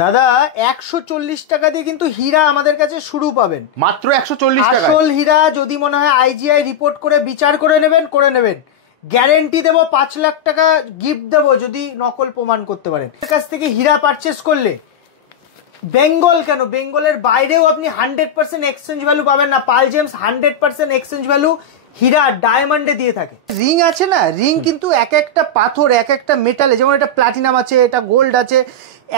দাদা 140 টাকা দিয়ে কিন্তু হীরা আমাদের কাছে শুরু পাবেন, মাত্র 140 টাকা। আসল হীরা যদি মনে হয় আইজিআই রিপোর্ট করে বিচার করে নেবেন, গ্যারেন্টি দেবো 5 লাখ টাকা গিফট দেবো যদি নকল প্রমাণ করতে পারেন। এর কাছ থেকে হীরা পারচেস করলে বেঙ্গল কেন, বেঙ্গলের বাইরেও আপনি 100% এক্সচেঞ্জ ভ্যালু পাবেন না। পাল জেমস 100% এক্সচেঞ্জ ভ্যালু হীরা ডায়মন্ডে দিয়ে থাকে। রিং আছে না, রিং কিন্তু এক একটা পাথর এক একটা মেটালে, যেমন এটা প্লাটিনাম আছে, এটা গোল্ড আছে,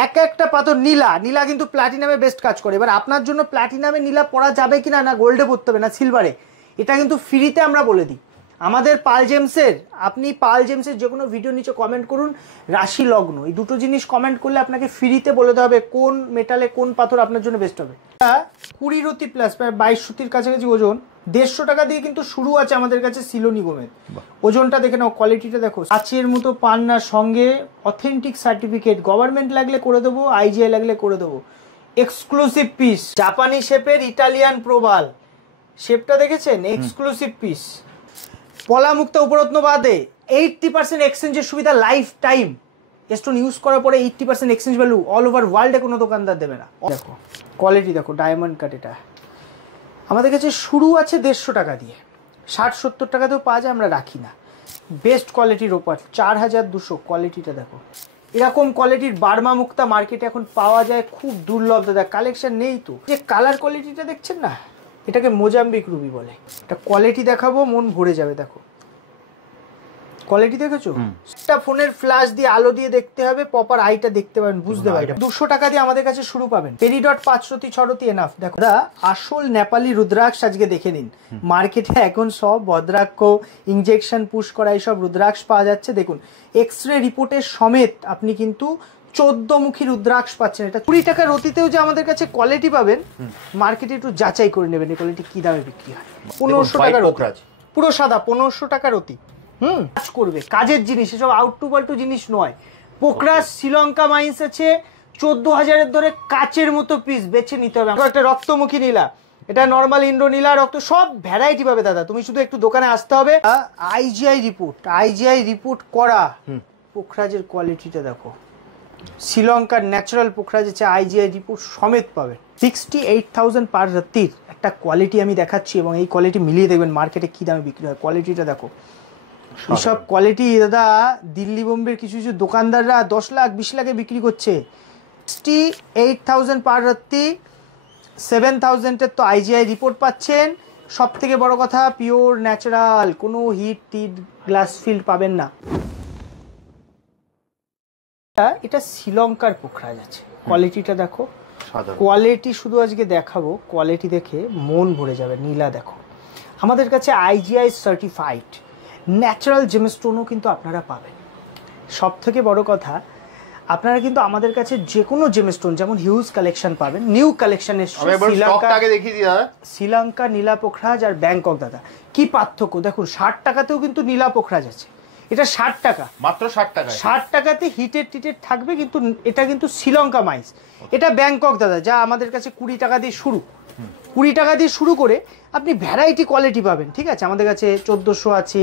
এক একটা পাথর নীলা কিন্তু প্লাটিনামে বেস্ট কাজ করে। এবার আপনার জন্য প্লাটিনামে নীলা পরা যাবে কিনা, না গোল্ডে পরতে হবে না সিলভারে, এটা কিন্তু ফ্রিতে আমরা বলে দিই। আমাদের পাল জেমসের, আপনি পাল জেমসের যে কোনো ভিডিও নিচে কমেন্ট করুন, রাশি লগ্ন এই দুটো জিনিস কমেন্ট করলে আপনাকে ফ্রিতে বলে দেওয়া হবে কোন মেটালে কোন পাথর আপনার জন্য বেস্ট হবে। 20 রতি প্লাস প্রায় 22 রতির কাছাকাছি ওজন, 150 টাকা দিয়ে কিন্তু শুরু আছে আমাদের কাছে সিলো নিগমের। ওজনটা দেখে নাও, কোয়ালিটিটা দেখো, কাচের মতো পান্নার সঙ্গে অথেন্টিক সার্টিফিকেট, গভর্নমেন্ট লাগলে করে দেবো, আইজিআই লাগলে করে দেবো। এক্সক্লুসিভ পিস, জাপানি শেপের ইটালিয়ান প্রবাল, শেপটা দেখেছেন, এক্সক্লুসিভ পিস। পলা মুক্তা উপরত্ন বাদে 80% এক্সচেঞ্জের সুবিধা লাইফ টাইম। স্টোন ইউজ করার পরে 80% এক্সচেঞ্জ ভ্যালু অল ওভার ওয়ার্ল্ডে কোনো দোকানদার দেবে না। দেখো কোয়ালিটি দেখো, ডায়মন্ড কাট, এটা আমাদের কাছে শুরু আছে 150 টাকা দিয়ে, 60-70 টাকাতেও পাওয়া যায়, আমরা রাখি না। বেস্ট কোয়ালিটির ওপার 4200, কোয়ালিটিটা দেখো। এরকম কোয়ালিটির বার্মা মুক্তা মার্কেটে এখন পাওয়া যায় খুব দুর্লভ দাদা, কালেকশন নেই তো। যে কালার কোয়ালিটিটা দেখছেন না, এটাকে মোজাম্বিক রুবি বলে। এটা কোয়ালিটি দেখাবো, মন ভরে যাবে। দেখো কোয়ালিটি দেখেছো, একটা ফোনের ফ্ল্যাশ দিয়ে আলো দিয়ে দেখতে হবে, প্রপার আইটা দেখতে পাবেন, বুঝতে পারবেন। 200 টাকা দিয়ে আমাদের কাছে শুরু পাবেন। পেরিডট 5 রতি 6 রতি এনাফ। দেখো দাদা, আসল নেপালি রুদ্রাক্ষ আজকে দেখে নিন। মার্কেটে এখন সব ভদ্রাক্ষ ইনজেকশন পুশ করা এইসব রুদ্রাক্ষ পাওয়া যাচ্ছে। দেখুন এক্সরে রিপোর্টের সমেত আপনি কিন্তু 14 মুখী রুদ্রাক্ষ পাচ্ছেন। এটা 20 টাকা রতিতেও যে আমাদের কাছে কোয়ালিটি পাবেন, মার্কেটে একটু যাচাই করে নেবেন এই কোয়ালিটি কি দামে বিক্রি হয়। 1500 টাকা রতি, পুরো সাদা 1500 টাকা রতি। কাজ করবে, কাজের জিনিস, এসব আউট টু পাল্টু জিনিস নয়। পোকরাজ শ্রীলঙ্কা মাইন্স আছে 14,000-এর ধরে কাচের মতো পিস বেছে নিতে হবে। একটা রক্তমুখী নীলা, এটা নর্মাল ইন্ডো নীলা, রক্ত, সব ভ্যারাইটি পাবে দাদা। তুমি শুধু একটু দোকানে আসতে হবে। আইজিআই রিপোর্ট করা পোকরাজের কোয়ালিটিটা দেখো, শ্রীলঙ্কার ন্যাচারাল পোকরাজ আছে, আইজিআই রিপোর্ট সমেত পাবে। 68,000 পার রাত্রির একটা কোয়ালিটি আমি দেখাচ্ছি, এবং এই কোয়ালিটি মিলিয়ে দেখবেন মার্কেটে কি দামে বিক্রি হয়। কোয়ালিটিটা দেখো, এইসব কোয়ালিটি দাদা দিল্লি বোম্বের কিছু কিছু দোকানদাররা 10 লাখ 20 লাখে বিক্রি করছে। 68,000 পার রাত্রি, 7,000-এর তো আইজিআই রিপোর্ট পাচ্ছেন। সব থেকে বড় কথা, পিওর ন্যাচারাল, কোনো হিট গ্লাস ফিল্ড পাবেন না। এটা শ্রীলঙ্কার পোখরাজ আছে, কোয়ালিটিটা দেখো, কোয়ালিটি শুধু আজকে দেখাবো, কোয়ালিটি দেখে মন ভরে যাবে। নীলা দেখো, আমাদের কাছে আইজিআই সার্টিফাইড ন্যাচারাল জেমস্টোনও কিন্তু আপনারা পাবেন। সব থেকে বড় কথা, আপনারা কিন্তু আমাদের কাছে যে কোনো জেমস্টোন, যেমন হিউজ কালেকশন পাবেন, নিউ কালেকশন এসেছে। শ্রীলঙ্কা নীলা পোখরাজ আর ব্যাংকক দাদা কি পার্থক্য দেখুন। 60 টাকাতেও কিন্তু নীলা পোখরাজ আছে, এটা 60 টাকা, মাত্র 60 টাকা। 60 টাকাতে হিটেড থাকবে, কিন্তু এটা কিন্তু শ্রীলঙ্কা মাইন্স। এটা ব্যাংকক দাদা, যা আমাদের কাছে 20 টাকা দিয়ে শুরু। 20 টাকা দিয়ে শুরু করে আপনি ভ্যারাইটি কোয়ালিটি পাবেন। ঠিক আছে, আমাদের কাছে 1400 আছে,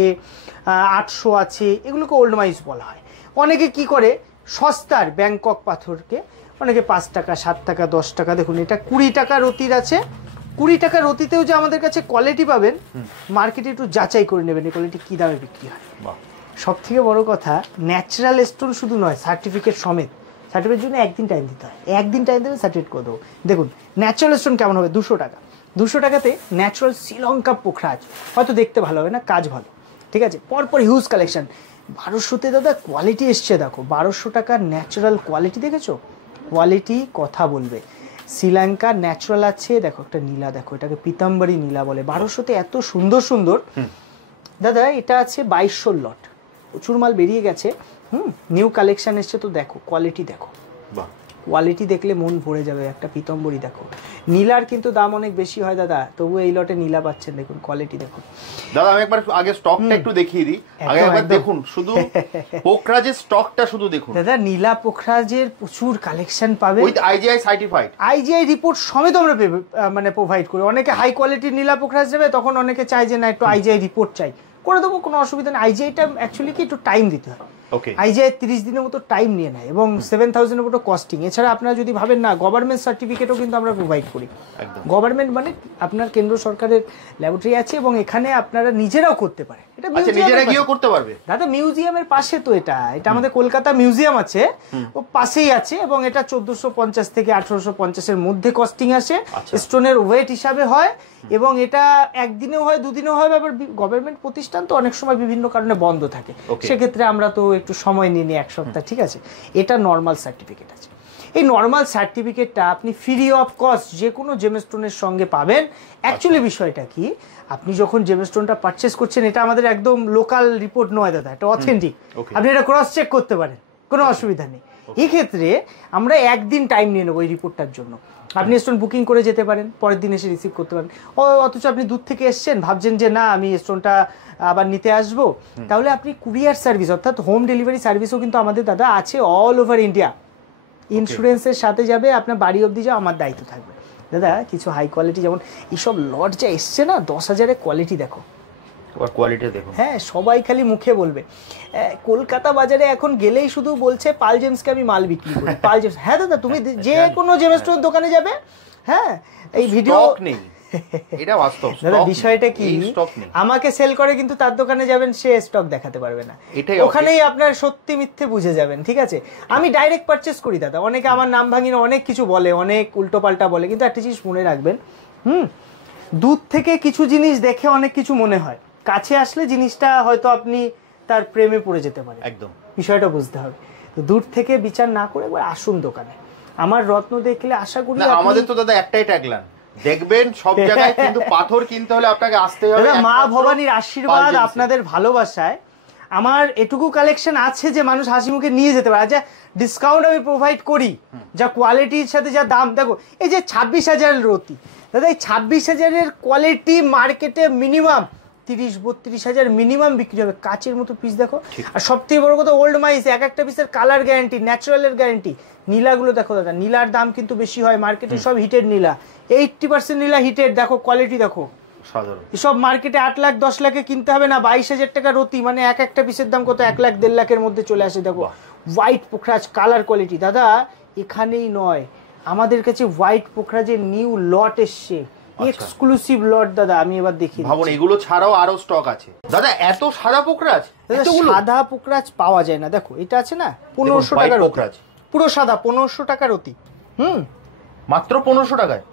800 আছে, এগুলোকে ওল্ড মাইন্স বলা হয়। অনেকে কি করে, সস্তার ব্যাংকক পাথরকে অনেকে 5 টাকা 7 টাকা 10 টাকা, দেখুন এটা 20 টাকা রতির আছে। 20 টাকা রতিতেও যে আমাদের কাছে কোয়ালিটি পাবেন, মার্কেটে একটু যাচাই করে নেবেন এই কোয়ালিটি কি দামে বিক্রি হয়। সব থেকে বড় কথা, ন্যাচারাল স্টোন শুধু নয়, সার্টিফিকেট সমেত। সার্টিফিকেটের জন্য একদিন টাইম দিতে হয়, একদিন টাইম দেবে সার্টিফিকেট করে দেবো। দেখুন ন্যাচারাল স্টোন কেমন হবে, 200 টাকা। 200 টাকাতে ন্যাচারাল শ্রীলঙ্কা পোখরাজ, হয়তো দেখতে ভালো হবে না, কাজ ভালো। ঠিক আছে, পরপর হিউজ কালেকশন। 1200-তে দাদা কোয়ালিটি এসছে দেখো, 1200 টাকার ন্যাচারাল কোয়ালিটি দেখেছো, কোয়ালিটি কথা বলবে। শ্রীলঙ্কা ন্যাচারাল আছে, দেখো একটা নীলা দেখো, এটাকে পিতাম্বরী নীলা বলে। 1200-তে এত সুন্দর সুন্দর দাদা। এটা আছে 2200 লট, প্রচুর মাল বেরিয়ে গেছে। নিউ কালেকশন এসছে, তো দেখো কোয়ালিটি দেখো, কোয়ালিটি দেখলে মন ভরে যাবে। একটা পিতম্বরী দেখো, নীলার কিন্তু দাম অনেক বেশি হয় দাদা, তবু এই লটে নীলা পাচ্ছেন। দেখুন কোয়ালিটি দেখুন দাদা। আমি একবার আগে স্টকটা একটু দেখিয়ে দিই, আগে একবার দেখুন শুধু পোখরাজের স্টকটা শুধু দেখুন দাদা। নীলা পোখরাজের প্রচুর কালেকশন পাবেন, with IGI certified, IGI report সমেত আমরা মানে প্রোভাইড করি। অনেকে হাই কোয়ালিটির নীলা পোখরাজ নেবে, তখন অনেকে চাই যে না একটু আইজিআই রিপোর্ট চাই, করে দেবো, কোনো অসুবিধা নেই। আইজিআইটা অ্যাকচুয়ালি কি একটু টাইম দিতে হয়, আইজিআই 30 দিনের মতো টাইম নিয়ে নেয় এবং 7000 এর মতো কস্টিং। এছাড়া আপনারা যদি ভাবেন না, গভর্নমেন্ট সার্টিফিকেটও কিন্তু আমরা প্রোভাইড করি। গভর্নমেন্ট মানে আপনার কেন্দ্র সরকারের ল্যাবরেটরি আছে এবং এখানে আপনারা নিজেরাও করতে পারেন। এটা নিজেরা গিয়েও করতে পারবে দাদা, মিউজিয়ামের পাশে তো এটা আমাদের কলকাতা মিউজিয়াম আছে, ও পাশেই আছে এবং এটা 1450 থেকে 1850 এর মধ্যে কস্টিং আসে। স্টোনের ওয়েট হিসাবে হয় এবং এটা একদিনেও হয়, দুদিনেও হয়। আবার গভর্নমেন্ট প্রতিষ্ঠান তো অনেক সময় বিভিন্ন কারণে বন্ধ থাকে, সেক্ষেত্রে আমরা তো একটু সময় নিয়ে নিই, এক সপ্তাহ, ঠিক আছে। এটা নর্মাল সার্টিফিকেট আছে। এই নর্মাল সার্টিফিকেটটা আপনি ফ্রি অফ কস্ট যে কোনো জেমস্টোনের সঙ্গে পাবেন। অ্যাকচুয়ালি বিষয়টা কি, আপনি যখন জেমস্টোনটা পারচেস করছেন, এটা আমাদের একদম লোকাল রিপোর্ট নয় দাদা, এটা অথেন্টিক। আপনি এটা ক্রস চেক করতে পারেন, কোনো অসুবিধা নেই। এই ক্ষেত্রে আমরা একদিন টাইম নিয়ে নেবো এই রিপোর্টটার জন্য। আপনি স্টোন বুকিং করে যেতে পারেন, পরের দিন এসে রিসিভ করতে পারেন। অথচ আপনি দূর থেকে এসছেন, ভাবছেন যে না আমি স্টোনটা আবার নিতে আসবো, তাহলে আপনি কুরিয়ার সার্ভিস অর্থাৎ হোম ডেলিভারি সার্ভিসও কিন্তু আমাদের দাদা আছে অল ওভার ইন্ডিয়া। ইন্স্যুরেন্সের সাথে যাবে, আপনার বাড়ি অবধি যাও, আমার দায়িত্ব থাকবে। দাদা কিছু হাই কোয়ালিটি, যেমন এইসব লট যা এসছে না, 10,000-এর কোয়ালিটি দেখো, কোয়ালিটি দেখো। হ্যাঁ, সবাই খালি মুখে বলবে। কলকাতা বাজারে এখন গেলেই শুধু বলছে পাল জেমসকে আমি মাল বিক্রি করি, পাল জেমস। হ্যাঁ দাদা, তুমি যে কোনো জেমস্টোন দোকানে যাবে, হ্যাঁ এই ভিডিও নেই, এটা বাস্তব দাদা। বিষয়টা কি, আমাকে সেল করে কিন্তু তার দোকানে যাবেন, সে স্টক দেখাতে পারবে না, ওখানেই আপনার সত্যি মিথ্যে বুঝে যাবেন, ঠিক আছে। আমি ডাইরেক্ট পারচেস করি দাদা। অনেকে আমার নাম ভাঙিয়ে অনেক কিছু বলে, অনেক উল্টো পাল্টা বলে, কিন্তু একটা জিনিস মনে রাখবেন, দূর থেকে কিছু জিনিস দেখে অনেক কিছু মনে হয়, কাছে আসলে জিনিসটা হয়তো আপনি তার প্রেমে পড়ে যেতে পারেন। একদম বিষয়টা বুঝতে হবে। তো দূর থেকে বিচার না করে একবার আসুন দোকানে। আমার রত্ন দেখলে আশা করি আমাদের তো দাদা একটাই ট্যাগলাইন, দেখবেন সব জায়গায়, কিন্তু পাথর কিনতে হলে আপনাকে আসতে হবে। মা ভবানীর আশীর্বাদ, আপনাদের ভালোবাসায় আমার এটুকু কালেকশন আছে যে মানুষ হাসি মুখে নিয়ে যেতে পারে। যা ডিসকাউন্ট আমি প্রোভাইড করি, যা কোয়ালিটির সাথে যা দাম, দেখো এই যে 26,000 রতি দাদা, এই 26,000-এর কোয়ালিটি মার্কেটে মিনিমাম 30-32,000 মিনিমাম বিক্রি হবে। কাচের মতো পিস দেখো, আর সব থেকে বড় কথা ওল্ড মাইস, এক একটা পিসের কালার গ্যারান্টি, ন্যাচারালের গ্যারান্টি। নীলাগুলো দেখো দাদা, নীলার দাম কিন্তু বেশি হয় মার্কেটে, সব হিটেড নীলা, 80% নীলা হিটেড। দেখো কোয়ালিটি দেখো, এসব মার্কেটে 8 লাখ 10 লাখে কিনতে হবে না, 22,000 টাকা রতি, মানে এক একটা পিসের দাম কত, 1 লাখ 1.5 লাখের মধ্যে চলে আসে। দেখো হোয়াইট পোখরাজ কালার কোয়ালিটি দাদা, এখানেই নয়, আমাদের কাছে হোয়াইট পোখরাজের নিউ লট এসছে, এক্সক্লুসিভ লট দাদা। আমি এবার দেখি, ভাবুন এগুলো ছাড়াও আরো স্টক আছে দাদা। এত সাদা পোখরাজ, সাদা পোখরাজ পাওয়া যায় না। দেখো এটা আছে না 1500 টাকা পোখরাজ, পুরো সাদা, 1500 টাকা রতি। মাত্র 1500 টাকায়,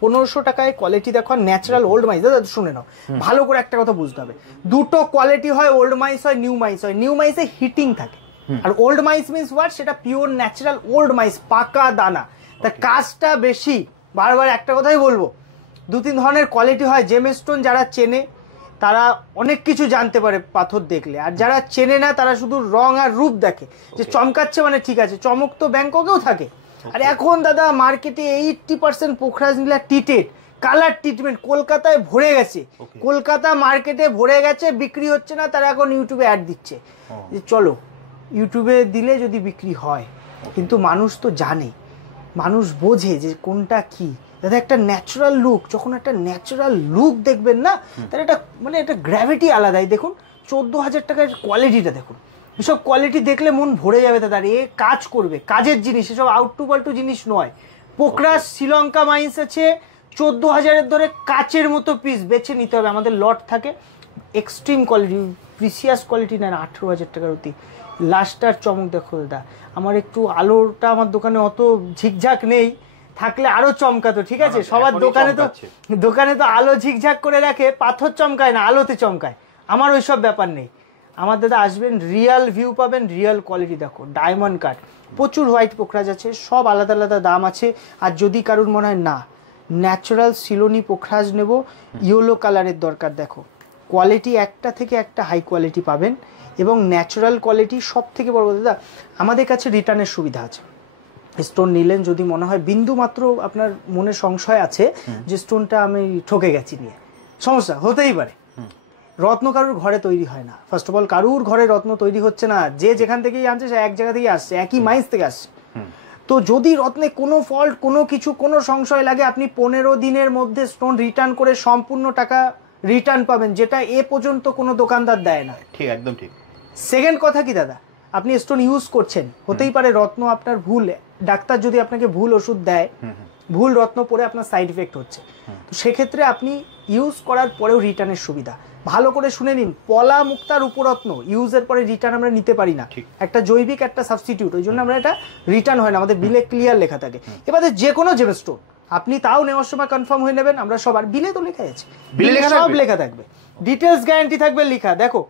1500 টাকায় কোয়ালিটি দেখো। ন্যাচারাল ওল্ড মাইস দাদা, শুনে নাও ভালো করে, একটা কথা বুঝতে হবে, দুটো কোয়ালিটি হয়, ওল্ড মাইস হয়, নিউ মাইস হয়। নিউ মাইসে হিটিং থাকে, আর ওল্ড মাইস মিন্স হোয়াট, সেটা পিওর ন্যাচারাল ওল্ড মাইস, পাকা দানা, তার কাজটা বেশি। বারবার একটা কথাই বলবো, 2-3 ধরনের কোয়ালিটি হয়। জেমস্টোন যারা চেনে তারা অনেক কিছু জানতে পারে পাথর দেখলে, আর যারা চেনে না তারা শুধু রং আর রূপ দেখে, যে চমকাচ্ছে মানে ঠিক আছে, চমক তো ব্যাংককেও থাকে। আর এখন দাদা মার্কেটে 80% পোখরাজ নীলা টিটেড, কালার ট্রিটমেন্ট কলকাতায় ভরে গেছে, কলকাতা মার্কেটে ভরে গেছে, বিক্রি হচ্ছে না, তারা এখন ইউটিউবে অ্যাড দিচ্ছে যে চলো ইউটিউবে দিলে যদি বিক্রি হয়। কিন্তু মানুষ তো জানে, মানুষ বোঝে যে কোনটা কি দাদা। একটা ন্যাচারাল লুক, যখন একটা ন্যাচারাল লুক দেখবেন না, তার একটা মানে একটা গ্র্যাভিটি আলাদাই। দেখুন 14,000 টাকার কোয়ালিটিটা দেখুন, এসব কোয়ালিটি দেখলে মন ভরে যাবে দাদা। এ কাজ করবে, কাজের জিনিস, এসব আউটটু পাল্টু জিনিস নয়। পোখরাজ শ্রীলঙ্কা মাইন্স আছে 14,000-এর ধরে কাচের মতো পিস বেছে নিতে হবে। আমাদের লট থাকে এক্সট্রিম কোয়ালিটি, প্রিসিয়াস কোয়ালিটি নেন 18,000 টাকার অতি। লাস্টার চমক দেখো দাদা, আমার একটু আলোটা আমার দোকানে অত ঝিকঝাক নেই, থাকলে আরো চমকাতো, ঠিক আছে। সবার দোকানে তো আলো ঝিকঝাক করে রাখে, পাথর চমকায় না, আলোতে চমকায়। আমার ওইসব ব্যাপার নেই। আমার দাদা আসবেন, রিয়াল ভিউ পাবেন, রিয়াল কোয়ালিটি দেখো, ডায়মন্ড কাট, প্রচুর হোয়াইট পোখরাজ আছে, সব আলাদা আলাদা দাম আছে। আর যদি কারুর মনে হয় না ন্যাচারাল সিলোনি পোখরাজ নেব, ইয়েলো কালারের দরকার, দেখো কোয়ালিটি একটা থেকে একটা হাই কোয়ালিটি পাবেন, এবং ন্যাচারাল কোয়ালিটি। সব থেকে বড় দাদা আমাদের কাছে রিটার্নের সুবিধা আছে। স্টোন নিলেন, যদি মনে হয় বিন্দু মাত্র আপনার মনে সংশয় আছে যে স্টোনটা আমি ঠকে গেছি নিয়ে, সমস্যা হতেই পারে। রত্ন কারুর ঘরে তৈরি হয় না, ফার্স্ট অফ অল কারুর ঘরে রত্ন তৈরি হচ্ছে না, যে যেখান থেকেই আনছে সে এক জায়গা থেকেই আসছে, একই মাইন্স থেকে আসছে। তো যদি রত্নে কোনো ফল্ট, কোনো কিছু, কোনো সংশয় লাগে, আপনি 15 দিনের মধ্যে স্টোন রিটার্ন করে সম্পূর্ণ টাকা রিটার্ন পাবেন, যেটা এ পর্যন্ত কোনো দোকানদার দেয় না। ঠিক, একদম ঠিক। সেকেন্ড কথা কি দাদা, আপনি স্টোন ইউজ করছেন, হতেই পারে রত্ন আপনার ভুল, ডাক্তার যদি আপনাকে ভুল ওষুধ দেয়, ভুল রত্ন পরে আপনার সাইড ইফেক্ট হচ্ছে, তো সেক্ষেত্রে আপনি ইউজ করার পরেও রিটার্নের সুবিধা ভালো করে শুনে নিন। পলা মুক্তার উপরত্ন ইউজের পরে রিটার্ন আমরা নিতে পারি না, একটা জৈবিক একটা সাবস্টিটিউট, ওই জন্য আমরা এটা রিটার্ন হয় না, আমাদের বিলে ক্লিয়ার লেখা থাকে। এবারে যে কোনো জেমস্টোন আপনি তাও নেওয়ার সময় কনফার্ম হয়ে নেবেন, আমরা সবার বিলে তো লেখা আছে, বিলে সব লেখা থাকবে, ডিটেলস গ্যারান্টি থাকবে লেখা। দেখো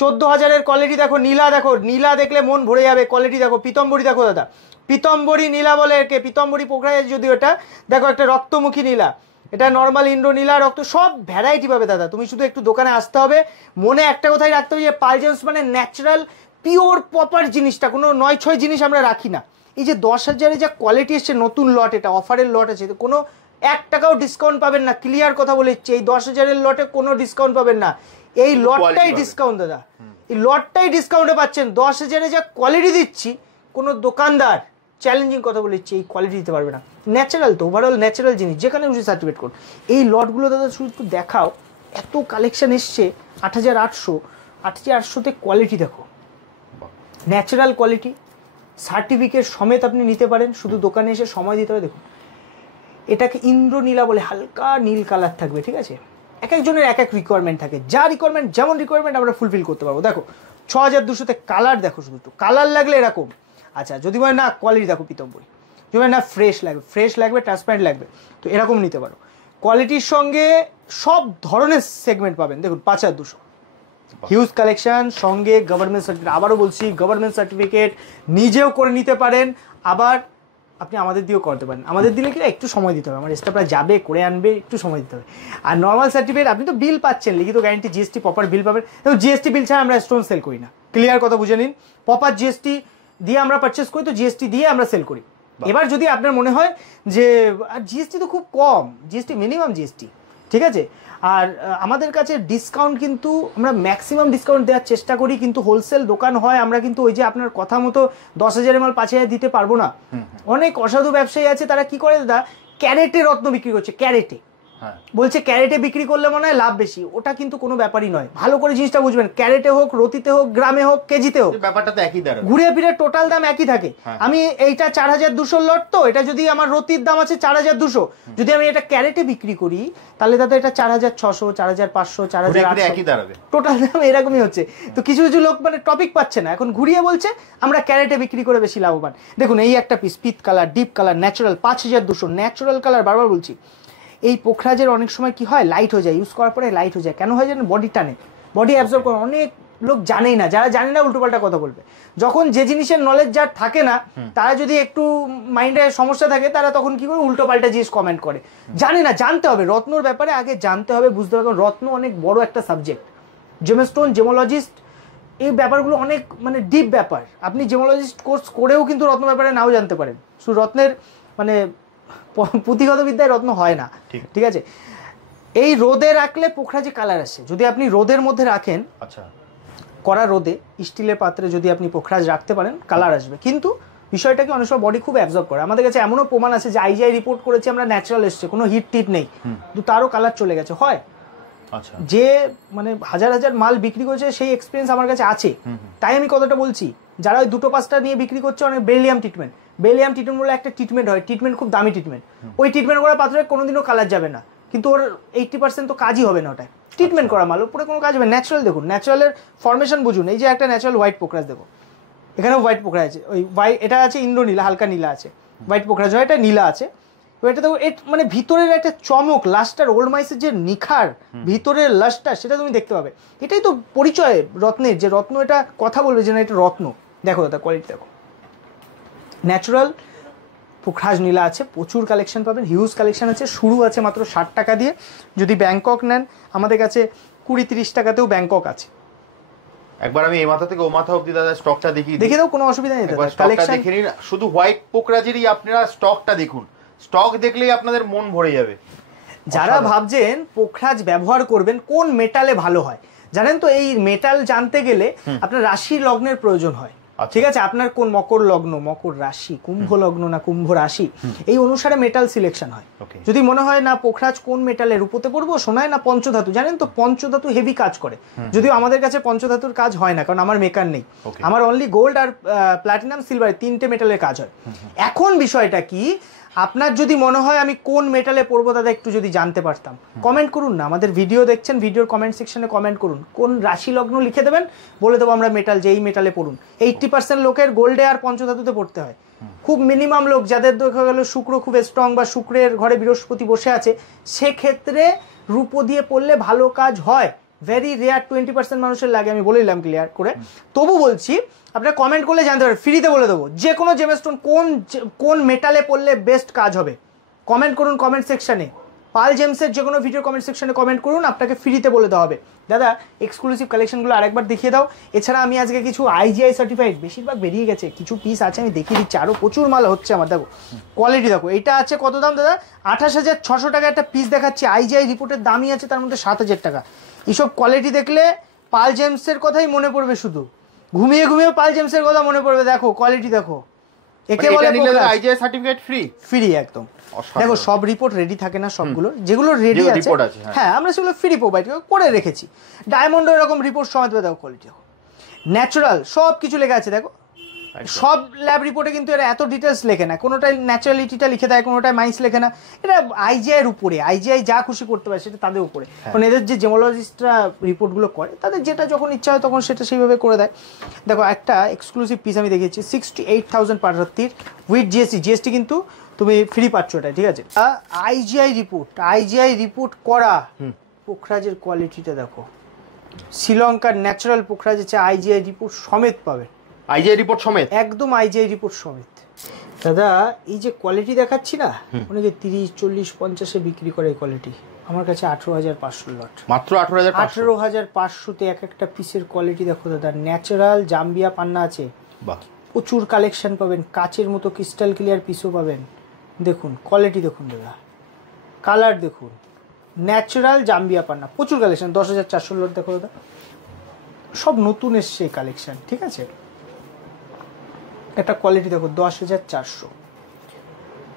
14,000-এর কোয়ালিটি দেখো, নীলা দেখো, নীলা দেখলে মন ভরে যাবে, কোয়ালিটি দেখো, পিতম্বরী দেখো দাদা, পিতম্বরী নীলা বলে একে, পিতম্বরী পোখরাজ যদিও এটা, দেখো একটা রক্তমুখী নীলা, এটা নর্মাল ইন্ডো নীলা, রক্ত, সব ভ্যারাইটি পাবে দাদা। তুমি শুধু একটু দোকানে আসতে হবে, মনে একটা কথাই রাখতে হবে যে পালজেন্স মানে ন্যাচারাল পিওর প্রপার জিনিসটা, কোনো 9-6 জিনিস আমরা রাখি না। এই যে 10,000-এ যা কোয়ালিটি এসছে, নতুন লট, এটা অফারের লট আছে, কোনো 1 টাকাও ডিসকাউন্ট পাবেন না, ক্লিয়ার কথা বলেছি, এই 10,000-এর লটে কোনো ডিসকাউন্ট পাবেন না, এই লটটাই ডিসকাউন্ট দাদা, এই লটটাই ডিসকাউন্টে পাচ্ছেন। 10,000-এ যা কোয়ালিটি দিচ্ছি, কোনো দোকানদার চ্যালেঞ্জিং কথা বলেছি এই কোয়ালিটি দিতে পারবে না। ন্যাচারাল তো, ওভারঅল ন্যাচারাল জিনিস, যেখানে খুশি সার্টিফিকেট করুন। এই লটগুলো দাদা শুধু একটু দেখাও, এত কালেকশন এসছে, 8,800-তে কোয়ালিটি দেখো, ন্যাচারাল কোয়ালিটি, সার্টিফিকেট সমেত আপনি নিতে পারেন, শুধু দোকানে এসে সময় দিতে হবে। দেখুন এটাকে ইন্দ্রনীলা বলে, হালকা নীল কালার থাকবে, ঠিক আছে, এক একজনের এক এক রিকোয়ারমেন্ট থাকে, যা রিকোয়ারমেন্ট যেমন রিকোয়ারমেন্ট আমরা ফুলফিল করতে পারবো। দেখো 6,200-তে কালার দেখো, শুধু একটু কালার লাগলে এরকম, আচ্ছা যদি বলে না কোয়ালিটি দেখো পিতম্বরী, যদি বলে না ফ্রেশ লাগবে ট্রান্সপারেন্ট লাগবে, তো এরকম নিতে পারো। কোয়ালিটির সঙ্গে সব ধরনের সেগমেন্ট পাবেন। দেখুন 5,200 হিউজ কালেকশন, সঙ্গে গভর্নমেন্ট সার্টিফিকেট, আবারও বলছি গভর্নমেন্ট সার্টিফিকেট নিজেও করে নিতে পারেন, আবার আপনি আমাদের দিয়েও করতে পারেন। আমাদের দিলে কি একটু সময় দিতে হবে, আমার স্টাফরা যাবে করে আনবে, একটু সময় দিতে হবে। আর নর্মাল সার্টিফিকেট আপনি তো বিল পাচ্ছেন, লিখিত গ্যারান্টি, জিএসটি প্রপার বিল পাবেন। এবং জিএসটি বিল ছাড়া আমরা স্টোন সেল করি না, ক্লিয়ার কথা বুঝে নিন, প্রপার জিএসটি দিয়ে আমরা পারচেস করি, তো জিএসটি দিয়ে আমরা সেল করি। এবার যদি আপনার মনে হয় যে জিএসটি তো খুব কম, জিএসটি মিনিমাম জিএসটি, ঠিক আছে, আর আমাদের কাছে ডিসকাউন্ট কিন্তু আমরা ম্যাক্সিমাম ডিসকাউন্ট দেওয়ার চেষ্টা করি, কিন্তু হোলসেল দোকান হয়, আমরা কিন্তু ওই যে আপনার কথা মতো 10,000-এর মাল 5,000 দিতে পারবো না। অনেক অসাধু ব্যবসায়ী আছে, তারা কি করে দাদা, ক্যারেটে রত্ন বিক্রি করছে, ক্যারেটে, বলছে ক্যারেটে বিক্রি করলে মনে হয় লাভ বেশি, ওটা কিন্তু কোনো ব্যাপারই নয়। ভালো করে জিনিসটা বুঝবেন, ক্যারেটে হোক, রতিতে হোক, গ্রামে হোক, কেজিতে হোক, ব্যাপারটা তো একই দাঁড়ায়, ঘুরে ফিরে টোটাল দাম একই থাকে। আমি এইটা 4,200 লট, তো এটা যদি আমার রতির দাম আছে 4,200, যদি আমি এটা ক্যারেটে বিক্রি করি, তাহলে দাদা এটা 4,600, 4,500, 4,800 একই দাঁড়াবে, টোটাল দাম এরকমই হচ্ছে। তো কিছু কিছু লোক মানে টপিক পাচ্ছে না, এখন ঘুরিয়ে বলছে আমরা ক্যারেটে বিক্রি করে বেশি লাভবান। দেখুন এই একটা পিস, পিত colour, deep colour, natural, 5,200 natural colour, বারবার বলছি। এই পোখরাজের অনেক সময় কি হয়, লাইট হয়ে যায়, ইউজ করার পরে লাইট হয়ে যায়, কেন হয় জানেন, বডি টানে, বডি অ্যাবজর্ব করে। অনেক লোক জানেই না, যারা জানে না উল্টোপাল্টা কথা বলবে। যখন যে জিনিসের নলেজ যার থাকে না, তারা যদি একটু মাইন্ডে সমস্যা থাকে, তারা তখন কি করে উল্টোপাল্টা জিনিস কমেন্ট করে, জানে না। জানতে হবে রত্নর ব্যাপারে, আগে জানতে হবে, বুঝতে হবে, রত্ন অনেক বড় একটা সাবজেক্ট, জেমস্টোন, জেমোলজিস্ট, এই ব্যাপারগুলো অনেক মানে ডিপ ব্যাপার। আপনি জেমোলজিস্ট কোর্স করেও কিন্তু রত্ন ব্যাপারে নাও জানতে পারেন, শুধু রত্নের মানে পুঁথিগত বিদ্যায় রত্ন হয় না, ঠিক আছে। এই রোদে রাখলে পোখরাজে কালার আসে, যদি আপনি রোদের মধ্যে রাখেন, আচ্ছা কড়া রোদে স্টিলের পাত্রে যদি আপনি পোখরাজ রাখতে পারেন, কালার আসবে। কিন্তু বিষয়টাকে অনেক সময় বডি খুব অ্যাবজর্ব করে। আমাদের কাছে এমনও প্রমাণ আছে যে আইজিআই রিপোর্ট করেছে আমরা ন্যাচারাল এসছে, কোনো হিট টিট নেই, কিন্তু তারও কালার চলে গেছে। হয় যে মানে হাজার হাজার মাল বিক্রি করেছে, সেই এক্সপিরিয়েন্স আমার কাছে আছে, তাই আমি কথাটা বলছি। যারা ওই 2-5টা নিয়ে বিক্রি করছে, অনেক বেরিলিয়াম ট্রিটমেন্ট বলে একটা ট্রিটমেন্ট হয়, ট্রিটমেন্ট খুব দামি ট্রিটমেন্ট, ওই ট্রিটমেন্ট করা পাত্রে কোনোদিনও কালার যাবে না, কিন্তু ওর 80% তো কাজই হবে না, ওটাই ট্রিটমেন্ট করা মাল, উপরে কোনো কাজ হবে। ন্যাচারাল দেখুন, ন্যাচারালের ফরমেশন বুঝুন। এই যে একটা ন্যাচারাল হোয়াইট পোখরাজ দেখো, এখানেও হোয়াইট পোখরাজ আছে, ওই হোয়াইট, এটা আছে ইন্দ্র নীলা, হালকা নীলা আছে, হোয়াইট পোখরাজ হয়, এটা নীলা আছে, তো এটা দেখো, মানে ভিতরের একটা চমক, লাস্টার, ওল্ড মাইসের যে নিখার, ভিতরের লাস্টার, সেটা তুমি দেখতে পাবে। এটাই তো পরিচয় রত্নের, যে রত্ন এটা কথা বলবে যে না এটা রত্ন। দেখো দাদা কোয়ালিটি দেখো, ন্যাচারাল পোখরাজ নীলা আছে, প্রচুর কালেকশন পাবেন, হিউজ কালেকশন আছে। শুরু আছে মাত্র 60 টাকা দিয়ে, যদি ব্যাংকক নেন আমাদের কাছে 20-30 টাকাতেও ব্যাংকক আছে। একবার আমি এই মাথা থেকে ও মাথা অবধি দাদা স্টকটা দেখে দাও, কোনো অসুবিধা নেই দাদা, কালেকশন দেখে নিন। শুধু হোয়াইট পোখরাজেরই আপনারা স্টকটা দেখুন, স্টক দেখলেই আপনাদের মন ভরে যাবে। যারা ভাবছেন পোখরাজ ব্যবহার করবেন, কোন মেটালে ভালো হয় জানেন তো, এই মেটাল জানতে গেলে আপনার রাশি লগ্নের প্রয়োজন হয়। ঠিক আছে, আপনার কোন মকর লগ্ন, মকর রাশি, কুম্ভ লগ্ন না কুম্ভ রাশি, এই অনুসারে মেটাল সিলেকশন হয়। যদি মনে হয় না পোখরাজ কোন মেটালের রূপোতে পড়বো, সোনায় না পঞ্চধাতু, জানেন তো পঞ্চধাতু হেভি কাজ করে, যদিও আমাদের কাছে পঞ্চধাতুর কাজ হয় না, কারণ আমার মেকার নেই, আমার অনলি গোল্ড আর প্লাটিনাম সিলভার তিনটে মেটালের কাজ হয়। এখন বিষয়টা কি, আপনার যদি মনে হয় আমি কোন মেটালে পড়বো দাদা একটু যদি জানতে পারতাম, কমেন্ট করুন না, আমাদের ভিডিও দেখছেন, ভিডিওর কমেন্ট সেকশনে কমেন্ট করুন, কোন রাশি লগ্ন লিখে দেবেন, বলে দেবো আমরা মেটাল যে এই মেটালে পড়ুন। 80% লোকের গোল্ডে আর পঞ্চধাতুতে পড়তে হয়, খুব মিনিমাম লোক যাদের দেখা গেল শুক্র খুব স্ট্রং বা শুক্রের ঘরে বৃহস্পতি বসে আছে, সেক্ষেত্রে রূপো দিয়ে পড়লে ভালো কাজ হয়। ভেরি রেয়ার 20% মানুষের লাগে, আমি বলে দিলাম ক্লিয়ার করে। তবু বলছি আপনারা কমেন্ট করলে জানতে পারবেন, ফ্রিতে বলে দেবো যে কোনো জেমস্টোন কোন মেটালে পড়লে বেস্ট কাজ হবে। কমেন্ট করুন কমেন্ট সেকশনে, পাল জেমসের যে কোনো ভিডিও কমেন্ট সেকশনে কমেন্ট করুন, আপনাকে ফ্রিতে বলে দেওয়া হবে। দাদা এক্সক্লুসিভ কালেকশনগুলো আরেকবার দেখিয়ে দাও। এছাড়া আমি আজকে কিছু IGI সার্টিফাইড, বেশিরভাগ বেরিয়ে গেছে, কিছু পিস আছে আমি দেখিয়ে দিচ্ছি, আরও প্রচুর মাল হচ্ছে আমার। দেখো কোয়ালিটি দেখো, এটা আছে কত দাম দাদা, 28,600 টাকা একটা পিস দেখাচ্ছি। IGI রিপোর্টের দামই আছে তার মধ্যে 7,000 টাকা। এইসব কোয়ালিটি দেখলে পাল জেমসের কথাই মনে পড়বে, শুধু ঘুমিয়ে ঘুমিয়ে পাল জেমসের কথা মনে পড়বে। দেখো কোয়ালিটি দেখো, একে বলে IGI সার্টিফিকেট ফ্রি, ফ্রি একদম। দেখো সব রিপোর্ট রেডি থাকে না, সবগুলো যেগুলো রেডি আছে হ্যাঁ আমরা সেগুলো ফ্রি প্রোভাইড করে রেখেছি। ডায়মন্ড এরকম রিপোর্ট সমেত, দেখো কোয়ালিটি দেখো, ন্যাচারাল সব কিছু লেখা আছে। দেখো সব ল্যাব রিপোর্টে কিন্তু এরা এত ডিটেলস লেখে না, কোনোটাই ন্যাচারালিটিটা লিখে দেয়, কোনোটাই মাইন্স লেখে না। এটা IGI এর উপরে, IGI যা খুশি করতে পারে সেটা তাদের উপরে, কারণ এদের যে জেমোলজিস্টরা রিপোর্টগুলো করে তাদের যেটা যখন ইচ্ছা হয় তখন সেটা সেইভাবে করে দেয়। দেখো একটা এক্সক্লুসিভ পিস আমি দেখিয়েছি, 68,000 পাঠাত্তির উইথ জিএসটি কিন্তু তুমি ফ্রি পাচ্ছ এটা, ঠিক আছে। IGI রিপোর্ট করা পোখরাজের কোয়ালিটিটা দেখো, শ্রীলঙ্কার ন্যাচারাল পোখরাজ আছে, IGI রিপোর্ট সমেত পাবে, IGI রিপোর্ট সমেত, একদম IGI রিপোর্ট সমেত। দাদা এই যে কোয়ালিটি দেখাচ্ছি না, অনেকে 30, 40, 50-এ বিক্রি করে এই কোয়ালিটি, আমার কাছে 18,500 লট, মাত্র 18,500-তে এক একটা পিসের কোয়ালিটি দেখো দাদা। ন্যাচারাল জাম্বিয়া পান্না আছে, বাহ প্রচুর কালেকশন পাবেন, কাচের মতো ক্রিস্টাল ক্লিয়ার পিসও পাবেন। দেখুন কোয়ালিটি দেখুন দাদা, কালার দেখুন, ন্যাচারাল জাম্বিয়া পান্না, প্রচুর কালেকশন। 10,400 লট দেখো দাদা, সব নতুন এসছে কালেকশন, ঠিক আছে। একটা কোয়ালিটি দেখো 10,400,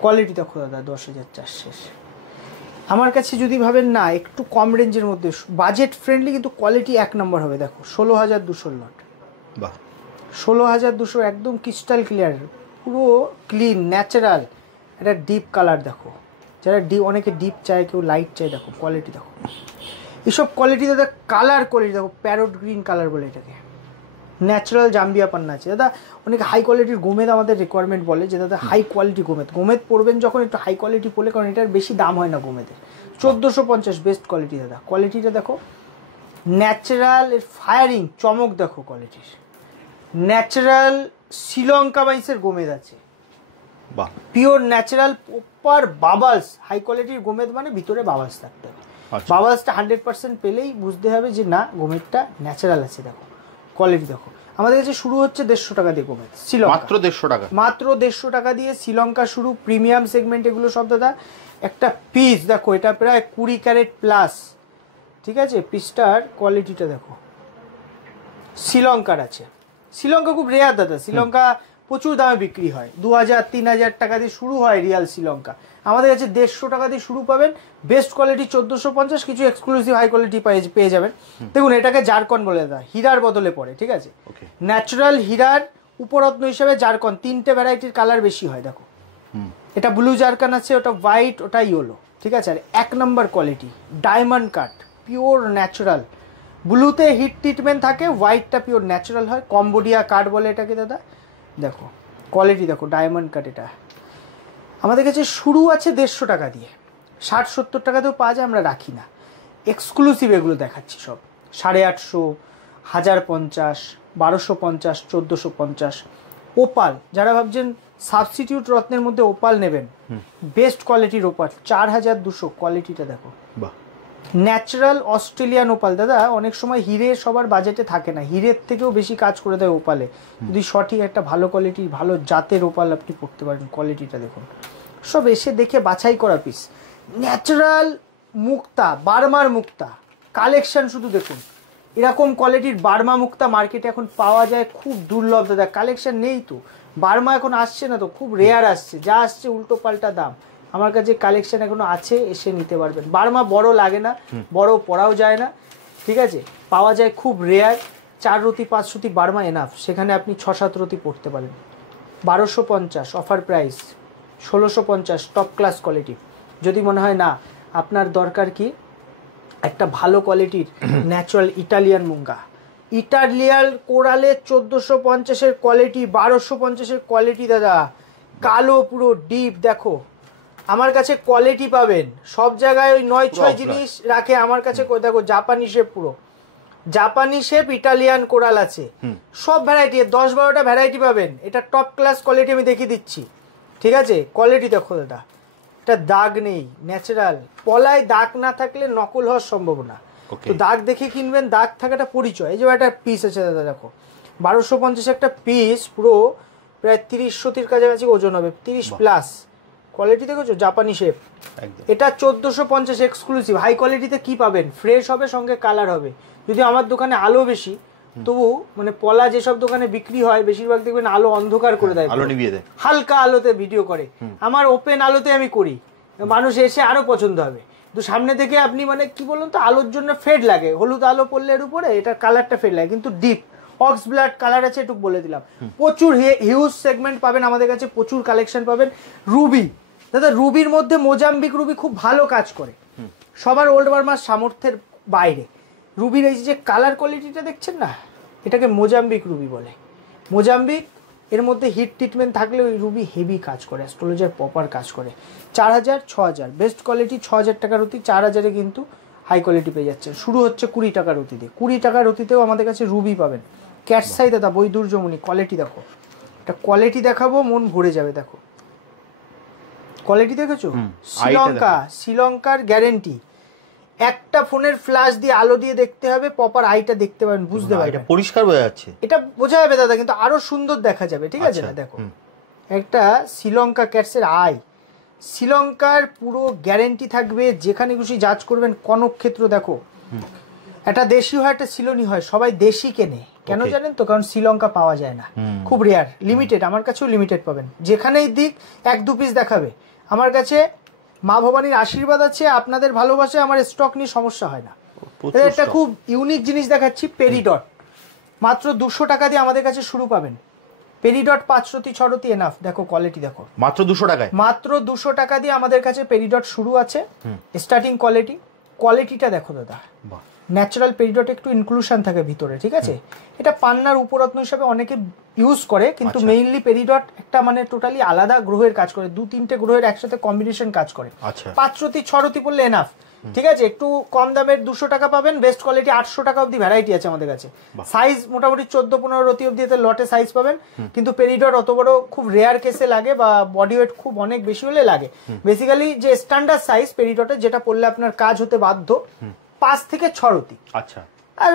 কোয়ালিটি দেখো দাদা 10,400। আমার কাছে যদি ভাবেন না একটু কম রেঞ্জের মধ্যে বাজেট ফ্রেন্ডলি কিন্তু কোয়ালিটি এক নম্বর হবে, দেখো 16,200 লট, বাহ 16,200 একদম ক্রিস্টাল ক্লিয়ার, পুরো ক্লিন ন্যাচারাল। একটা ডিপ কালার দেখো, যারা অনেকে ডিপ চায়, কেউ লাইট চায়, দেখো কোয়ালিটি দেখো। এসব কোয়ালিটি দাদা, কালার কোয়ালিটি দেখো, প্যারোট গ্রিন কালার বলে এটাকে, ন্যাচারাল জাম্বিয়া পান্না আছে দাদা। অনেক হাই কোয়ালিটির গোমেদ আমাদের রিকোয়ারমেন্ট বলে যে দাদা হাই কোয়ালিটি গোমেদ পড়বেন যখন, একটু হাই কোয়ালিটি পড়লে, কারণ এটার বেশি দাম হয় না গোমেদের। 1450 বেস্ট কোয়ালিটি দাদা, কোয়ালিটিটা দেখো, ন্যাচারাল এর ফায়ারিং চমক দেখো কোয়ালিটির, ন্যাচারাল শ্রীলঙ্কা বাইসের গোমেদ আছে, বাহ pure natural proper bubbles. High কোয়ালিটির গোমেদ মানে ভিতরে বাবলস থাকতে হবে, বাবলসটা 100% পেলেই বুঝতে হবে যে না গোমেদটা ন্যাচারাল আছে। দেখো কোয়ালিটি দেখো, আমাদের কাছে শুরু হচ্ছে 150 টাকা দিয়ে গোমেদ, শ্রীলঙ্কা মাত্র 150 টাকা, মাত্র 150 টাকা দিয়ে শ্রীলঙ্কা শুরু, প্রিমিয়াম সেগমেন্ট এগুলো সব দাদা। একটা পিস দেখো, এটা প্রায় 20 ক্যারেট প্লাস, ঠিক আছে। পিসটার কোয়ালিটিটা দেখো, শ্রীলঙ্কার আছে, শ্রীলঙ্কা খুব রেয়ার দাদা, শ্রীলঙ্কা প্রচুর দামে বিক্রি হয়, 2,000-3,000 টাকা দিয়ে শুরু হয় রিয়াল শ্রীলঙ্কা, আমাদের কাছে 150 টাকা দিয়ে শুরু পাবেন। বেস্ট কোয়ালিটি 1450, কিছু এক্সক্লুসিভ হাই কোয়ালিটি পেয়ে যাবেন। দেখুন এটাকে জারকন বলে দাদা, হীরার বদলে পড়ে, ঠিক আছে। ন্যাচারাল হীরার উপরত্ন হিসেবে জারকন, 3টে ভ্যারাইটির কালার বেশি হয়। দেখো এটা ব্লু জারকান আছে, ওটা হোয়াইট, ওটা ইয়েলো, ঠিক আছে। আর 1 নম্বর quality diamond cut, pure natural, ব্লুতে হিট ট্রিটমেন্ট থাকে, হোয়াইটটা পিওর ন্যাচারাল হয়, কম্বোডিয়া কাট বলে এটাকে দাদা। দেখো কোয়ালিটি দেখো, ডায়মন্ড কাট, এটা আমাদের কাছে শুরু আছে 150 টাকা দিয়ে, 60-70 টাকাতেও পাওয়া যায়, আমরা রাখি না। এক্সক্লুসিভ এগুলো দেখাচ্ছি সব 850, 1050, 1250, 1450। ওপাল, যারা ভাবছেন সাবস্টিটিউট রত্নের মধ্যে ওপাল নেবেন, বেস্ট কোয়ালিটির ওপাল 4,200, কোয়ালিটিটা দেখো, বাহ ন্যাচারাল অস্ট্রেলিয়ান ওপাল দাদা। অনেক সময় হিরে সবার বাজেটে থাকে না, হিরের থেকেও বেশি কাজ করে দেয় ওপালে, যদি সঠিক একটা ভালো কোয়ালিটির ভালো জাতের ওপাল আপনি পড়তে পারেন। কোয়ালিটিটা দেখুন, সব এসে দেখে বাছাই করা পিস, ন্যাচারাল মুক্তা, বার্মার মুক্তা কালেকশন শুধু দেখুন, এরকম কোয়ালিটির বার্মা মুক্তা মার্কেটে এখন পাওয়া যায়, খুব দুর্লভ দাদা, কালেকশন নেই তো, বার্মা এখন আসছে না তো, খুব রেয়ার আসছে, যা আসছে উল্টো পাল্টা দাম। আমার কাছে কালেকশন এখনো আছে, এসে নিতে পারবেন। বার্মা বড় লাগে না, বড় পরাও যায় না, ঠিক আছে, পাওয়া যায় খুব রেয়ার। 4 রতি 5 রতি বার্মা এনাফ, সেখানে আপনি 6-7 রতি পড়তে পারেন। 1250 offer price, 1650 top class quality. যদি মনে হয় না আপনার দরকার কি একটা ভালো কোয়ালিটির ন্যাচারাল ইটালিয়ান মুঙ্গা, ইটালিয়ান কোরালে 1450-এর কোয়ালিটি, 1250-এর কোয়ালিটি দাদা, কালো পুরো ডিপ। দেখো আমার কাছে কোয়ালিটি পাবেন, সব জায়গায় ওই 9-6 জিনিস রাখে, আমার কাছে দেখো জাপানি শেপ, পুরো জাপানি শেপ ইটালিয়ান কোরাল আছে, সব ভ্যারাইটি 10-12টা ভ্যারাইটি পাবেন। এটা টপ ক্লাস কোয়ালিটি আমি দেখিয়ে দিচ্ছি, ঠিক আছে। কোয়ালিটি দেখো দাদা, এটা দাগ নেই, ন্যাচারাল, পলায় দাগ না থাকলে নকল হওয়ার সম্ভাবনা। তো দাগ দেখে কিনবেন, দাগ থাকাটা পরিচয়। এই যে একটা পিস আছে দাদা, দেখো 1250 একটা পিস, পুরো প্রায় 30 রতির কাছাকাছি ওজন হবে, 30 প্লাস। কোয়ালিটি দেখেছো, জাপানি শেপ। এটা 1450 এক্সক্লুসিভ। হাই কোয়ালিটিতে কি পাবেন, ফ্রেশ হবে, সঙ্গে কালার হবে। যদি আমার দোকানে আলো বেশি, তবু মানে পলা যেসব দোকানে বিক্রি হয় বেশিরভাগ দেখবেন আলো অন্ধকার করে দেয়, আলো নিভিয়ে দেয়, হালকা আলোতে ভিডিও করে। আমার ওপেন আলোতে আমি করি, মানুষ এসে আরো পছন্দ হবে। তো সামনে থেকে আপনি মানে কি বলুন তো, আলোর জন্য ফেড লাগে, হলুদ আলো পড়লে এর উপরে এটা কালারটা ফেড লাগে, কিন্তু ডিপ অক্স ব্লাড কালার আছে, একটু বলে দিলাম। প্রচুর হিউজ সেগমেন্ট পাবেন আমাদের কাছে, প্রচুর কালেকশন পাবেন। রুবি দাদা, রুবির মধ্যে মোজাম্বিক রুবি খুব ভালো কাজ করে, সবার ওল্ড বার্মার সামর্থ্যের বাইরে। রুবির এই যে কালার কোয়ালিটিটা দেখছেন না, এটাকে মোজাম্বিক রুবি বলে। মোজাম্বিক, এর মধ্যে হিট ট্রিটমেন্ট থাকলে ওই রুবি হেভি কাজ করে, অ্যাস্ট্রোলজার প্রপার কাজ করে। 4000 6000 বেস্ট কোয়ালিটি, 6000 টাকার রতি, 4000-এ কিন্তু হাই কোয়ালিটি পেয়ে যাচ্ছেন। শুরু হচ্ছে 20 টাকার রতিতে, 20 টাকার রতিতেও আমাদের কাছে রুবি পাবেন। ক্যাটসাই দাদা, বৈদুর্যমণি, কোয়ালিটি দেখো, এটা কোয়ালিটি দেখাবো, মন ভরে যাবে। দেখো কোয়ালিটি দেখেছো, শ্রীলঙ্কার গ্যারেন্টি। একটা ফোনের ফ্ল্যাশ দিয়ে আলো দিয়ে দেখতে হবে, প্রপার আইটা দেখতে পাবেন, বুঝতে পারবেন, পরিষ্কার বোঝা যাচ্ছে, এটা বোঝা যাবে দাদা, কিন্তু আরো সুন্দর দেখা যাবে, ঠিক আছে না। দেখো একটা শ্রীলঙ্কা ক্যাটসের আই, শ্রীলঙ্কার পুরো গ্যারেন্টি থাকবে, যেখানে খুশি জাজ করবেন। কনকক্ষেত্র দেখো, একটা দেশি হয়, একটা সিলোনি হয়, সবাই দেশি কেনে, কেন জানেন তো, কারণ শ্রীলঙ্কা পাওয়া যায় না, খুব রেয়ার, লিমিটেড। আমার কাছেও লিমিটেড পাবেন, যেখানেই দিক 1-2 পিস দেখাবে। আমার কাছে মা ভবানীর আশীর্বাদ আছে, আপনাদের ভালোবাসে, আমার স্টক নিয়ে সমস্যা হয় না। একটা খুব ইউনিক জিনিস দেখাচ্ছি, পেরিডট, মাত্র 200 টাকা দিয়ে আমাদের কাছে শুরু পাবেন। পেরিডট 5 রতি 6 রতি এনাফ। দেখো কোয়ালিটি দেখো, মাত্র 200 টাকায়, মাত্র 200 টাকা দিয়ে আমাদের কাছে পেরিডট শুরু আছে, স্টার্টিং কোয়ালিটি। কোয়ালিটিটা দেখো দাদা, ন্যাচারাল পেরিডট, একটু ইনক্লুশন থাকে ভিতরে, ঠিক আছে। এটা পান্নার উপরত্ন হিসাবে অনেকে ইউজ করে, কিন্তু মেইনলি পেরিডট একটা মানে টোটালি আলাদা গ্রহের কাজ করে, 2-3টে গ্রহের একসাথে কম্বিনেশন কাজ করে। 5 রতি 6 রতি পড়লে এনাফ, ঠিক আছে। একটু কম দামের 200 টাকা পাবেন, বেস্ট কোয়ালিটি 800 টাকা অবধি ভ্যারাইটি আছে আমাদের কাছে। সাইজ মোটামুটি 14-15 রতি অবধি এতে লটে সাইজ পাবেন, কিন্তু পেরিডট অত বড় খুব রেয়ার কেসে লাগে, বা বডি ওয়েট খুব অনেক বেশি হলে লাগে। বেসিক্যালি যে স্ট্যান্ডার্ড সাইজ পেরিডটের, যেটা পড়লে আপনার কাজ হতে বাধ্য, 5 থেকে 6 রতি, আচ্ছা, আর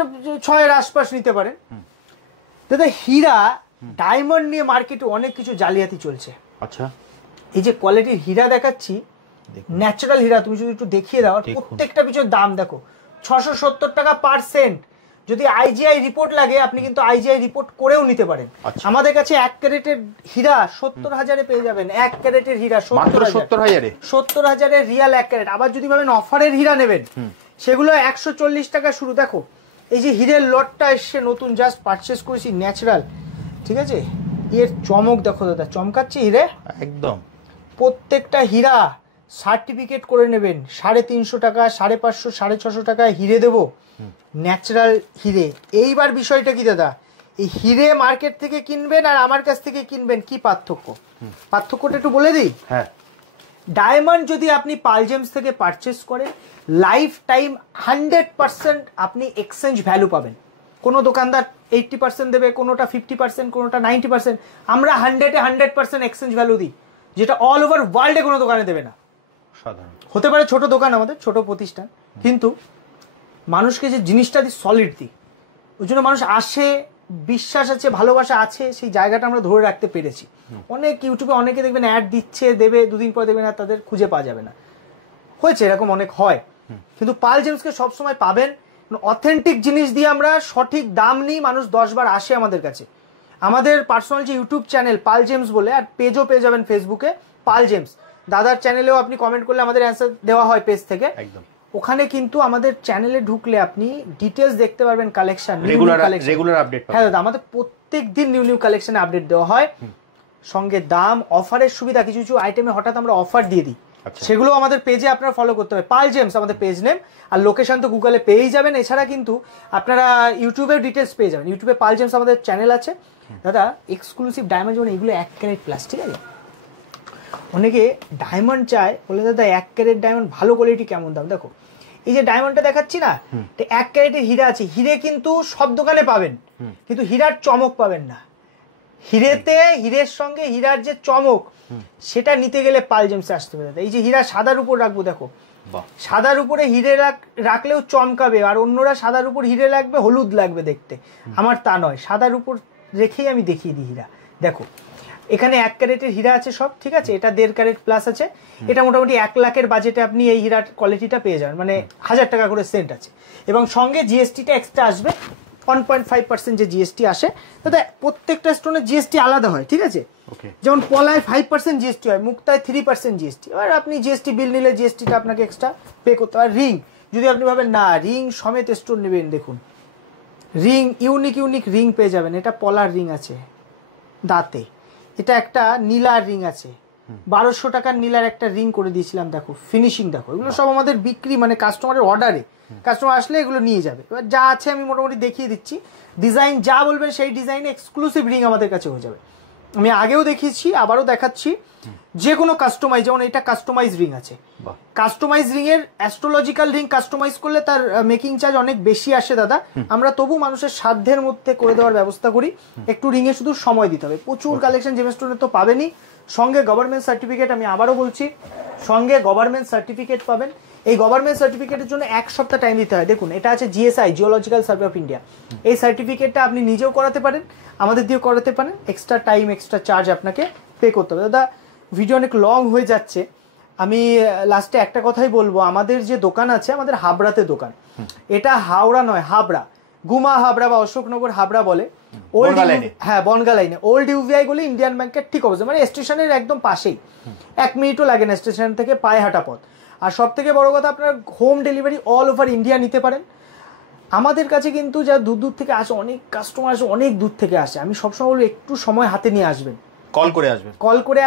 6-এর আশপাশ নিতে পারেন। দাদা হীরা ডায়মন্ড নিয়ে মার্কেটে অনেক কিছু জালিয়াতি চলছে। আচ্ছা, এই যে কোয়ালিটির হীরা দেখাচ্ছি, ন্যাচারাল হীরা, তুমি যদি একটু দেখিয়ে দাও, প্রত্যেকটা পিছনে দাম দেখো, 670 টাকা %। যদি আইজিআই রিপোর্ট লাগে, আপনি কিন্তু আইজিআই রিপোর্ট করেও নিতে পারেন। আমাদের কাছে 1 ক্যারেটের হীরা 70,000-এ পেয়ে যাবেন। 1 ক্যারেটের হীরা 70,000-এর রিয়াল 1 ক্যারেট। আবার যদি ভাবেন অফারের হীরা নেবেন, সেগুলো 140 টাকা শুরু। দেখো এই যে হীরের লটটা এসছে নতুন, জাস্ট পারচেস করেছি, ন্যাচারাল, ঠিক আছে। এর চমক দেখো দাদা, চমকাচ্ছে হিরে একদম। প্রত্যেকটা হীরা সার্টিফিকেট করে নেবেন, 350 টাকা, 550, 650 টাকায় হিরে দেবো, ন্যাচারাল হিরে। এইবার বিষয়টা কি দাদা, এই হিরে মার্কেট থেকে কিনবেন আর আমার কাছ থেকে কিনবেন, কি পার্থক্য? পার্থক্যটা একটু বলে দিই। হ্যাঁ, ডায়মন্ড যদি আপনি পালজেমস থেকে পারচেস করেন, লাইফ টাইম 100% আপনি এক্সচেঞ্জ ভ্যালু পাবেন। কোনো দোকানদার 80% দেবে, কোনোটা 50%, কোনোটা 90%। আমরা 100-এ 100% এক্সচেঞ্জ ভ্যালু দিই, যেটা অল ওভার ওয়ার্ল্ডে কোনো দোকানে দেবে না। সাধারণ হতে পারে ছোট দোকান, আমাদের ছোট প্রতিষ্ঠান, কিন্তু মানুষকে যে জিনিসটা দিই সলিড দিই, ওই জন্য মানুষ আসে, বিশ্বাস আছে, ভালোবাসা আছে, সেই জায়গাটা আমরা ধরে রাখতে পেরেছি। অনেক ইউটিউবে অনেকে দেখবেন অ্যাড দিচ্ছে, দেবে 2 দিন পর দেখবেন আর তাদের খুঁজে পাওয়া যাবে না, হয়েছে এরকম অনেক হয়। কিন্তু পাল জেমসকে সবসময় পাবেন, অথেন্টিক জিনিস দিয়ে আমরা সঠিক দাম নিই, মানুষ 10 বার আসে আমাদের কাছে। আমাদের পার্সোনাল যে ইউটিউব চ্যানেল পাল জেমস বলে, আর পেজও পেয়ে যাবেন ফেসবুকে পাল জেমস, দাদার চ্যানেলেও আপনি কমেন্ট করলে আমাদের অ্যান্সার দেওয়া হয় পেজ থেকে। একদম ওখানে কিন্তু আমাদের চ্যানেলে ঢুকলে আপনি ডিটেলস দেখতে পারবেন, কালেকশন রেগুলার আপডেট। হ্যাঁ দাদা, আমাদের প্রত্যেক দিন নিউ কালেকশন আপডেট দেওয়া হয়, সঙ্গে দাম, অফারের সুবিধা, কিছু কিছু আইটেমে হঠাৎ আমরা অফার দিয়ে দিই, সেগুলো আমাদের পেজে আপনারা ফলো করতে হবে। পাল জেমস আমাদের পেজ নেম, আর লোকেশন তো গুগলে পেয়েই যাবেন। এছাড়া কিন্তু আপনারা ইউটিউবের ডিটেলস পেয়ে যাবেন, ইউটিউবে পাল জেমস আমাদের চ্যানেল আছে। দাদা এক্সক্লুসিভ ডায়মন্ড যেমন এগুলো 1 ক্যারেট প্লাস, ঠিক আছে? অনেকে ডায়মন্ড চায়, বলে দাদা 1 ক্যারেট ডায়মন্ড ভালো কোয়ালিটি কেমন দাম? দেখো এই যে ডায়মন্ডটা দেখাচ্ছি না, 1 ক্যারেটের হীরা আছে। হিরে কিন্তু সব দোকানে পাবেন, কিন্তু হীরার চমক পাবেন না। হীরের সঙ্গে হীরার যে চমক, সেটা নিতে গেলে পাল জেমসে আসতে হবে। এই যে হীরা সাদার উপর রাখবো, দেখো সাদার উপরে হিরে রাখলেও চমকাবে, আর অন্যরা সাদার উপর হিরে রাখবে হলুদ লাগবে দেখতে। আমার তা নয়, সাদার উপর রেখেই আমি দেখিয়ে দিই হীরা। দেখো এখানে 1 ক্যারেটের হীরা আছে সব, ঠিক আছে? এটা 1.5 ক্যারেট প্লাস আছে। এটা মোটামুটি 1 লাখের বাজেটে আপনি এই হীরার কোয়ালিটিটা পেয়ে যাবেন, মানে 1000 টাকা করে সেন্ট আছে, এবং সঙ্গে জিএসটিটা এক্সট্রা আসবে, 1.5% যে জিএসটি আসে। দাদা প্রত্যেকটা স্টোনের জিএসটি আলাদা হয়, ঠিক আছে? যেমন পলায় 5% জিএসটি হয়, মুক্তায় 3% জিএসটি। এবার আপনি জিএসটি বিল নিলে জিএসটিটা আপনাকে এক্সট্রা পে করতে হয়। রিং যদি আপনি ভাবেন না রিং সমেত স্টোন নেবেন, দেখুন রিং ইউনিক রিং পেয়ে যাবেন। এটা পলার রিং আছে দাঁতে, এটা একটা নীলার রিং আছে, 1200 টাকার নীলার একটা রিং করে দিয়েছিলাম। দেখো ফিনিশিং দেখো, এগুলো সব আমাদের বিক্রি, মানে কাস্টমারের অর্ডারে, কাস্টমার আসলে এগুলো নিয়ে যাবে। এবার যা আছে আমি মোটামুটি দেখিয়ে দিচ্ছি, ডিজাইন যা বলবেন সেই ডিজাইনে এক্সক্লুসিভ রিং আমাদের কাছে হয়ে যাবে। আমি আগেও দেখিয়েছি, আবারও দেখাচ্ছি, যে কোনো কাস্টমাইজ, যেমন এটা কাস্টমাইজ রিং আছে। কাস্টমাইজ রিং এর অ্যাস্ট্রোলজিক্যাল রিং কাস্টমাইজ করলে তার মেকিং চার্জ অনেক বেশি আসে দাদা, আমরা তবু মানুষের সাধ্যের মধ্যে করে দেওয়ার ব্যবস্থা করি। একটু রিং এ শুধু সময় দিতে হবে। প্রচুর কালেকশন জেমস্টোনে তো পাবেনই, সঙ্গে গভর্নমেন্ট সার্টিফিকেট, আমি আবারও বলছি সঙ্গে গভর্নমেন্ট সার্টিফিকেট পাবেন। এই গভর্নমেন্ট সার্টিফিকেটের জন্য 1 সপ্তাহ টাইম দিতে হয়। দেখুন এটা আছে GSI, geological survey of India. এই সার্টিফিকেটটা আপনি নিজেও করাতে পারেন, আমাদের দিয়েও করাতে পারেন, এক্সট্রা টাইম এক্সট্রা চার্জ আপনাকে পে করতে হবে। দাদা ভিডিও অনেক লং হয়ে যাচ্ছে, আমি লাস্টে একটা কথাই বলবো, আমাদের যে দোকান আছে, আমাদের হাবড়াতে দোকান, এটা হাওড়া নয় হাবড়া, গুমা হাবড়া বা অশোকনগর হাবড়া বলে, ওল্ড, হ্যাঁ বনগা লাইনে, ওল্ড ইউভিআই বলে ইন্ডিয়ান ব্যাংকের ঠিক অবস্থা, মানে স্টেশনের একদম পাশেই, 1 মিনিটও লাগে না স্টেশন থেকে, পায়ে হাঁটা পথ। আর সব থেকে বড় কথা, আপনার home delivery all over India নিতে পারেন। আমাদের কাছে কিন্তু যা দূর থেকে আসে, অনেক কাস্টমার আসে, অনেক দূর থেকে আসে, আমি সবসময় বলবো একটু সময় হাতে নিয়ে আসবেন, কল করে আসবেন। কল করে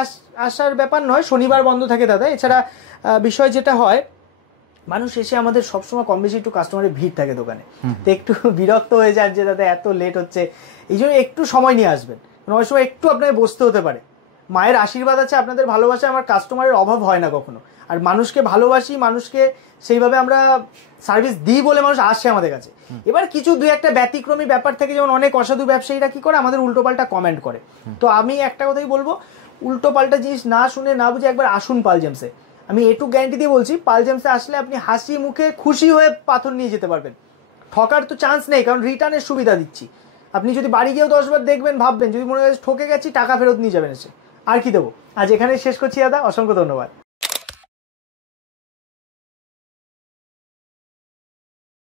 আসার ব্যাপার নয়, শনিবার বন্ধ থাকে দাদা। এছাড়া বিষয় যেটা হয়, মানুষ এসে আমাদের সবসময় কম বেশি একটু কাস্টমারের ভিড় থাকে দোকানে, তো একটু বিরক্ত হয়ে যান যে দাদা এত লেট হচ্ছে, এই জন্য একটু সময় নিয়ে আসবেন। অনেক সময় একটু আপনাকে বসতে হতে পারে, মায়ের আশীর্বাদ আছে, আপনাদের ভালোবাসা, আমার কাস্টমারের অভাব হয় না কখনো। আর মানুষকে ভালোবাসি, মানুষকে সেইভাবে আমরা সার্ভিস দিই বলে মানুষ আসে আমাদের কাছে। এবার কিছু 2-1টা ব্যতিক্রমী ব্যাপার থেকে, যেমন অনেক অসাধু ব্যবসায়ীরা কি করে, আমাদের উল্টোপাল্টা কমেন্ট করে। তো আমি একটা কথাই বলবো, উল্টোপাল্টা জিনিস না শুনে না বুঝে একবার আসুন পাল জেমসে। আমি এটুকু গ্যারান্টি দিয়ে বলছি, পাল জেমসে আসলে আপনি হাসি মুখে খুশি হয়ে পাথর নিয়ে যেতে পারবেন। ঠকার তো চান্স নেই, কারণ রিটার্নের সুবিধা দিচ্ছি। আপনি যদি বাড়ি গিয়েও 10 বার দেখবেন, ভাববেন, যদি মনে হয় ঠকে গেছি, টাকা ফেরত নিয়ে যাবেন এসে, আর কি দেবো। আজ এখানে শেষ করছি দাদা, অসংখ্য ধন্যবাদ।